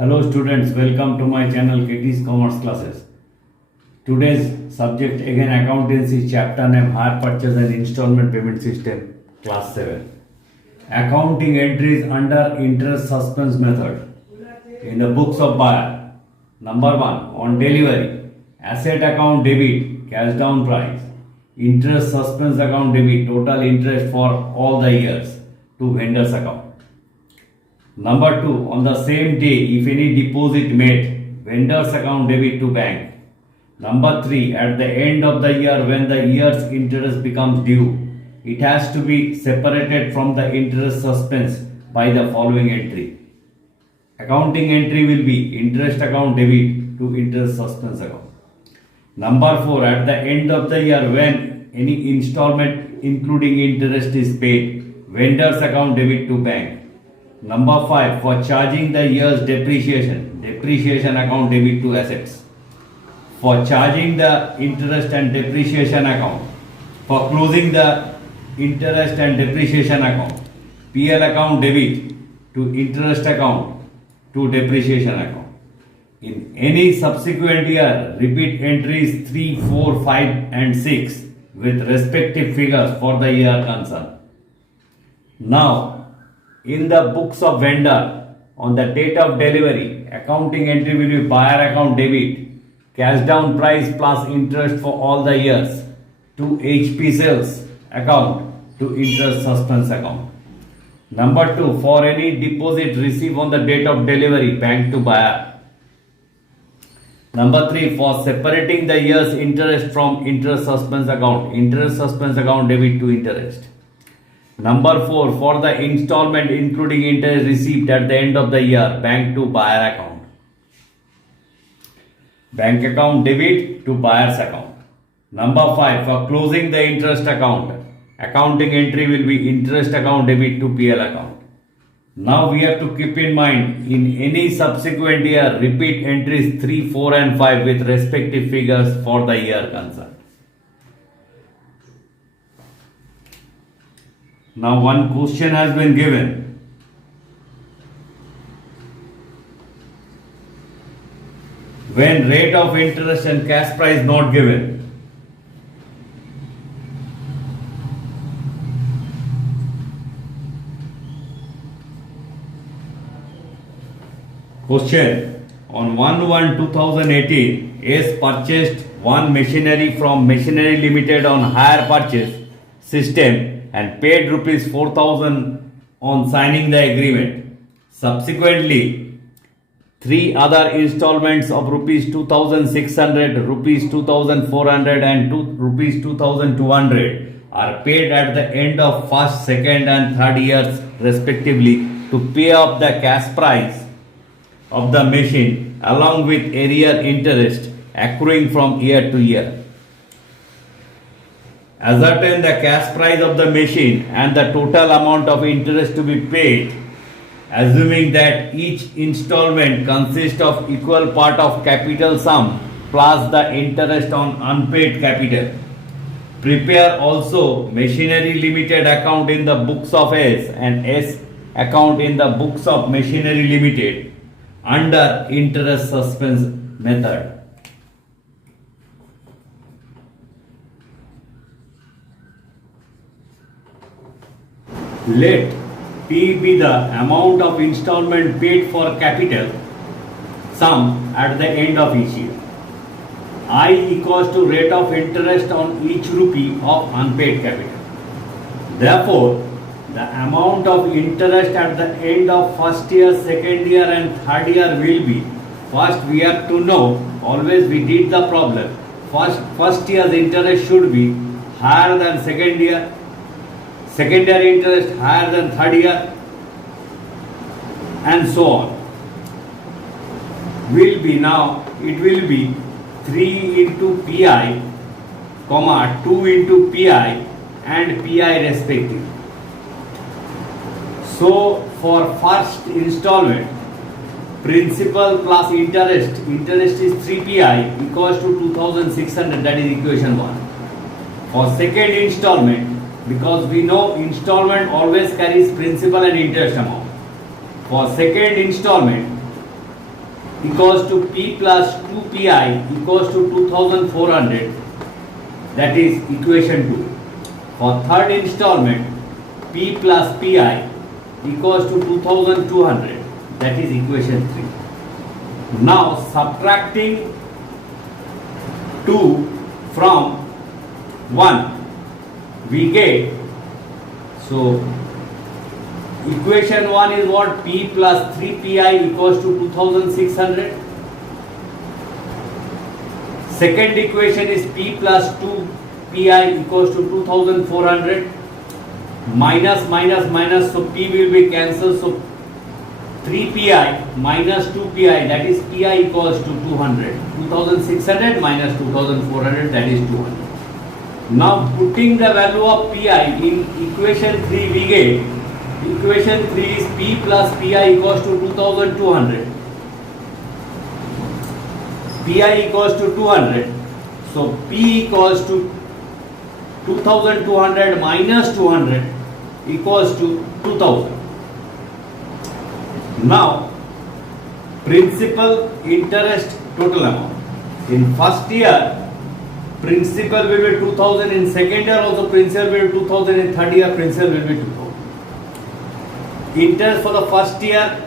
Hello students, welcome to my channel KT's Commerce Classes. Today's subject again accountancy chapter name hire purchase and installment payment system class 7. Accounting entries under interest suspense method in the books of buyer. Number 1 on delivery asset account debit cash down price, interest suspense account debit total interest for all the years to vendor's account. Number 2, on the same day, if any deposit made, vendor's account debit to bank. Number 3, at the end of the year when the year's interest becomes due, it has to be separated from the interest suspense by the following entry. Accounting entry will be interest account debit to interest suspense account. Number 4, at the end of the year when any installment including interest is paid, vendor's account debit to bank. Number 5, for charging the year's depreciation account debit to assets. For charging the interest and depreciation account. For closing the interest and depreciation account. PL account debit to interest account to depreciation account. In any subsequent year, repeat entries 3, 4, 5 and 6 with respective figures for the year concerned. Now, in the books of vendor, on the date of delivery, accounting entry will be buyer account debit, cash down price plus interest for all the years to HP sales account to interest suspense account. Number 2, for any deposit received on the date of delivery, bank to buyer. Number 3, for separating the year's interest from interest suspense account debit to interest. Number 4, for the installment including interest received at the end of the year, bank to buyer account. Bank account debit to buyer's account. Number 5, for closing the interest account, accounting entry will be interest account debit to PL account. Now we have to keep in mind, in any subsequent year, repeat entries 3, 4 and 5 with respective figures for the year concerned. Now one question has been given. When rate of interest and cash price not given, question on 1/1/2018 S purchased one machinery from Machinery Limited on hire purchase system and paid rupees 4,000 on signing the agreement. Subsequently, 3 other installments of rupees 2,600, rupees 2,400 and rupees 2,200 are paid at the end of first, second and third years respectively to pay off the cash price of the machine along with arrear interest accruing from year to year. Ascertain the cash price of the machine and the total amount of interest to be paid, assuming that each installment consists of equal part of capital sum plus the interest on unpaid capital. Prepare also Machinery Limited account in the books of S and S account in the books of Machinery Limited under interest suspense method. Let P be the amount of installment paid for capital sum at the end of each year. I equals to rate of interest on each rupee of unpaid capital. Therefore, the amount of interest at the end of first year, second year and third year will be, first we have to know, always we did the problem, first year's interest should be higher than second year, second year interest higher than third year and so on. Will be now, it will be 3 into PI, 2 into PI and PI respectively. So for first installment, principal plus interest is 3 PI equals to 2,600, that is equation 1. For second installment, because we know installment always carries principal and interest amount. For second installment, equals to P plus 2PI equals to 2400. That is equation 2. For third installment, P plus PI equals to 2200. That is equation 3. Now subtracting 2 from 1, we get, so equation 1 is what? P plus 3PI equals to 2600. Second equation is P plus 2PI equals to 2400. Minus minus minus, so P will be cancelled, so 3PI minus 2PI, that is PI equals to 200. 2600 minus 2400, that is 200. Now putting the value of PI in equation 3, we get equation 3 is P plus PI equals to 2200. PI equals to 200. So P equals to 2200 minus 200 equals to 2000. Now principal, interest, total amount. In first year, principal will be 2000. In second year also principal will be 2000. In third year principal will be 2000. Interest for the first year,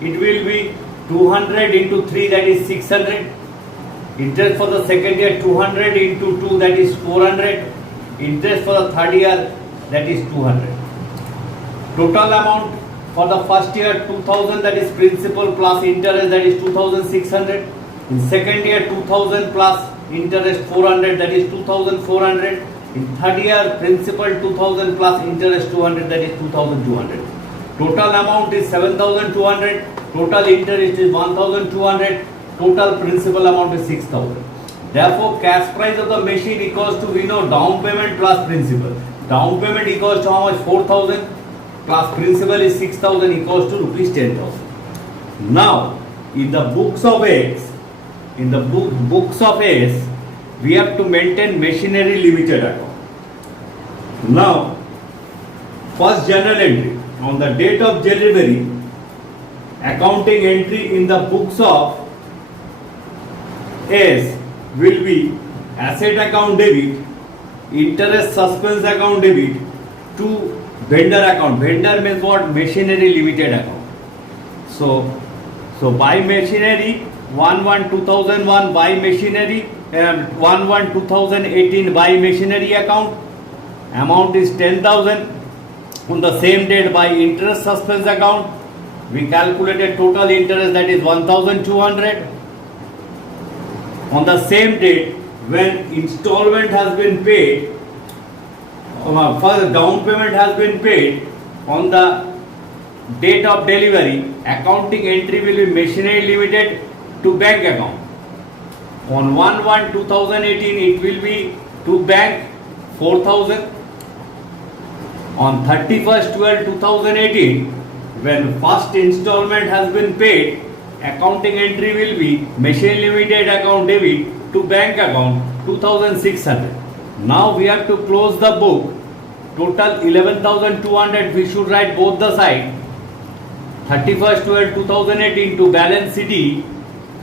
it will be 200 into 3, that is 600. Interest for the second year, 200 into 2, that is 400. Interest for the third year, that is 200. Total amount for the first year 2000, that is principal plus interest, that is 2600. In second year 2000 plus interest 400, that is 2400. In third year principal 2000 plus interest 200, that is 2200. Total amount is 7200. Total interest is 1200. Total principal amount is 6000. Therefore cash price of the machine equals to, we know, down payment plus principal. Down payment equals to how much? 4000 plus principal is 6000 equals to rupees 10,000. Now in the books of X, books of S, we have to maintain machinery limited account. Now first journal entry, on the date of delivery, accounting entry in the books of S will be asset account debit, interest suspense account debit to vendor account. Vendor means what? Machinery limited account. So buy machinery 1/1/2001 buy machinery, 1/1/2018 buy machinery account. Amount is 10,000. On the same date by interest suspense account, we calculated total interest, that is 1200. On the same date, when installment has been paid, first down payment has been paid, on the date of delivery, accounting entry will be machinery limited to bank account. On 1/1/2018 it will be to bank 4000. On 31st/12/2018, when first installment has been paid, accounting entry will be machine limited account debit to bank account 2600. Now we have to close the book. Total 11,200 we should write both the side. 31st/12/2018 to balance CD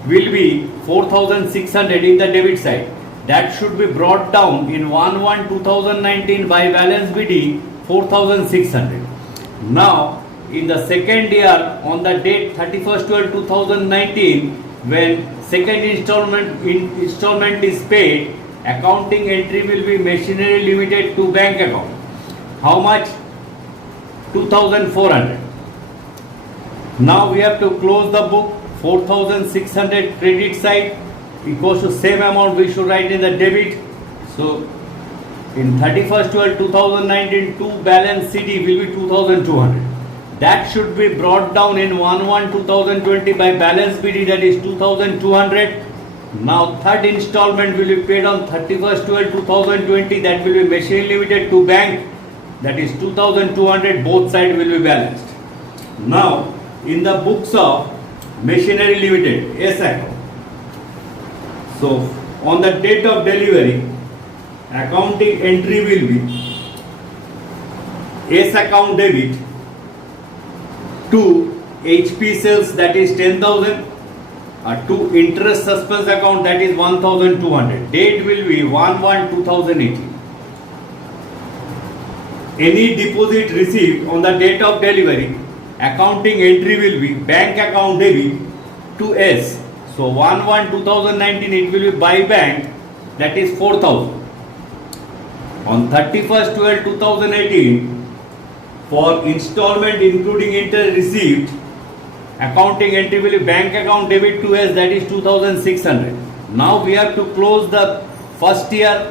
will be 4,600 in the debit side. That should be brought down in 1/1/2019 by balance BD 4,600. Now in the second year, on the date 31st/12/2019, when second installment is paid, accounting entry will be machinery limited to bank account. How much? 2,400. Now we have to close the book. 4,600 credit side equals to same amount we should write in the debit. So in 31st/12/2019 to balance CD will be 2,200. That should be brought down in 1/1/2020 by balance BD, that is 2,200. Now third installment will be paid on 31st/12/2020, that will be machine limited to bank, that is 2,200. Both sides will be balanced. Now in the books of machinery limited, S account. So on the date of delivery, accounting entry will be S account debit to HP sales, that is 10,000. To interest suspense account, that is 1200. Date will be 1/1/2018. Any deposit received on the date of delivery, accounting entry will be bank account debit to S. So 1/1/2019 it will be by bank, that is 4,000. On 31st/12/2018, for installment including interest received, accounting entry will be bank account debit to S, that is 2,600. Now we have to close the first year.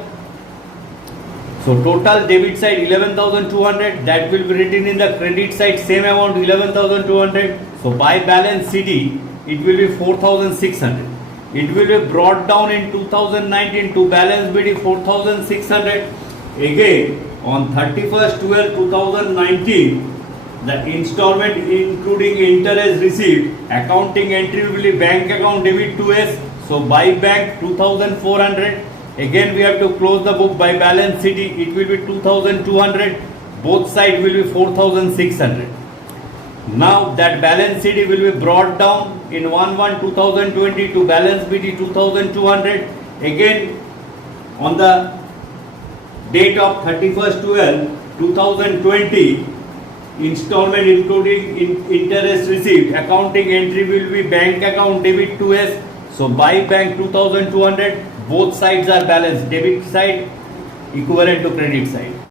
So total debit side 11,200, that will be written in the credit side same amount 11,200. So by balance CD it will be 4,600. It will be brought down in 2019 to balance BD 4,600. Again on 31st/12/2019, the installment including interest received, accounting entry will be bank account debit to S. So by bank 2,400. Again we have to close the book by balance CD. It will be 2,200. Both sides will be 4,600. Now that balance CD will be brought down in 1/1/2020 to balance BD 2,200. Again on the date of 31st/12/2020, installment including interest received, accounting entry will be bank account debit to S. So by bank 2,200. Both sides are balanced, debit side equivalent to credit side.